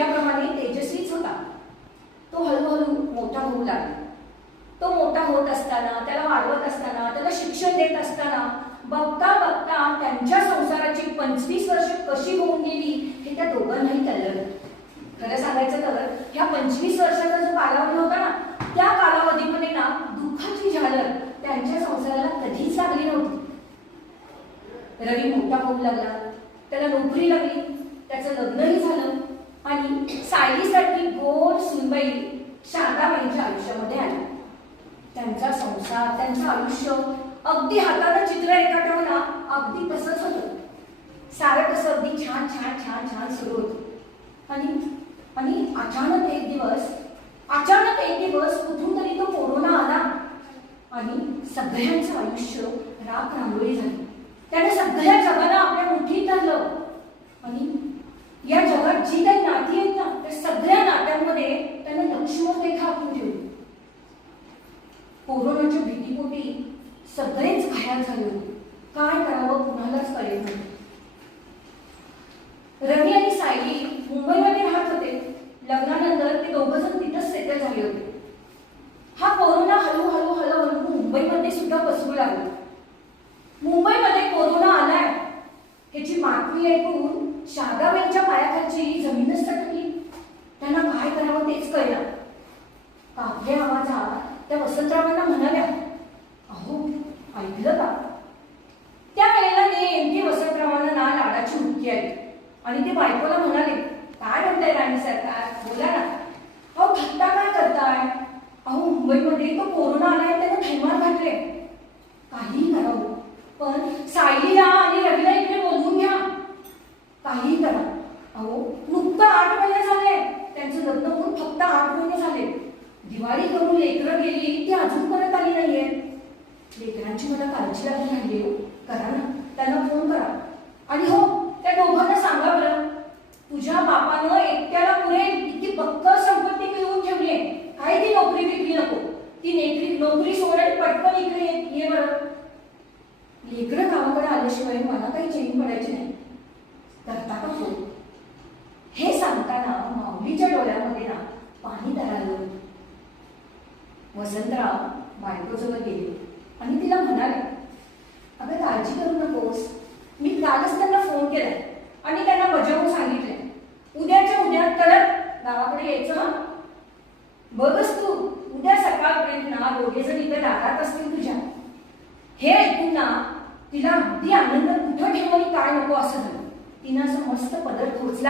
सूर्याप्रमाणे तेजस्वीच होता. तो हळूहळू मोठा होऊ लागला. तो मोठा होत असताना, त्याला वाढवत असताना, त्याला शिक्षण देत असताना बघता बघता त्यांच्या संसाराची 25 वर्ष कशी होऊन गेली हे त्या दोघांनाही कळलं. खरं सांगायचं तर ह्या 25 वर्षाचा जो कालावधी होता ना, त्या कालावधीमध्ये ना दुःखाची झालर त्यांच्या संसाराला कधीच लागली नव्हती. रवी मोठा होऊ लागला, त्याला नोकरी लागली, त्याचं लग्नही झालं आणि सायलीसाठी गोड सुनबाई शारदाबाईंच्या आयुष्यामध्ये आली. त्यांचा संसार, त्यांचं आयुष्य अगदी हातानं चित्र रेखाटलं ना, अगदी तसंच होतं. सारं कसं अगदी छान छान छान छान सुरू होतं. आणि अचानक एक दिवस कुठून तरी तो कोरोना आला आणि सगळ्यांचं आयुष्य राख रांगोळी झाली. त्याने सगळ्या जगाला आपल्या मुठीत धरलं आणि या जगात जी काही नाती आहेत ना, त्या सगळ्या नात्यांमध्ये त्याने लक्ष्मण रेखा आखून ठेवली. कोरोनाच्या भीतीपोटी सगळेच घायाळ झाले होते. काय करावं कुणालाच कळेल नाही. रवी आणि सायली मुंबईमध्ये राहत होते. लग्नानंतर ते दोघंजण तिथंच सेटल झाले होते. हा कोरोना हळूहळू मुंबईमध्ये सुद्धा पसरू लागला. मुंबईमध्ये कोरोना आलाय ह्याची बातमी ऐकून शारदाबाईंच्या पायाखालची जमीनच सटकली. त्यांना काय करावं तेच कळलं. कापल्या आवाजात त्या वसंतरावांना म्हणाल्या, अहो ऐकलं का? त्या वेळेला नेमकी वसंतरावांना ना लाडाची मुक्की आली आणि ते बायकोला म्हणाले, काय म्हणताय राणी सरकार, बोला ना. अहो थट्टा काय करताय? अहो मुंबईमध्ये तो कोरोना आलाय, त्यानं थैमान घातले. काहीही करावं पण सायलीला आणि रवीला इकडे बोलवून घ्या. काहीही करा. अहो नुकतं 8 महिने झाले, त्यांचं लग्न होऊन फक्त 8 महिने झाले. दिवाळी करून लेकरं गेली, ती अजून परत आली नाहीये. लेकरांची मला काळजी लागली नाहीये. करा ना, त्यांना फोन करा. आणि हो, त्या दोघांना सांगा बरं, तुझ्या बापानं एकट्याला पुरेल इतकी पक्क संपत्ती मिळवून ठेवली आहे. काय ती नोकरी विकली नको. ती नोकरी सोडायला पटकन इकडे ये बरं. लेकरं गावाकडे आल्याशिवाय मला काही चैन पडायची नाही. करता का फोन? हे सांगताना माऊलीच्या डोळ्यामध्ये ना पाणी तरळलं. वसंतराव बायकोजवळ गेले आणि तिला म्हणाले, अगं काळजी करू नकोस, मी कालच त्यांना फोन केलाय आणि त्यांना बजावून सांगितलंय, उद्याच्या उद्या तडक गावाकडे यायचं. बघच तू, उद्या सकाळपर्यंत ना दोघेजण इथे दारात असतील तुझ्या. हे ऐकून ना तिला अगदी आनंद कुठं ठेवून काय नको असं झालं. तिनं असं मस्त पदर खोचला.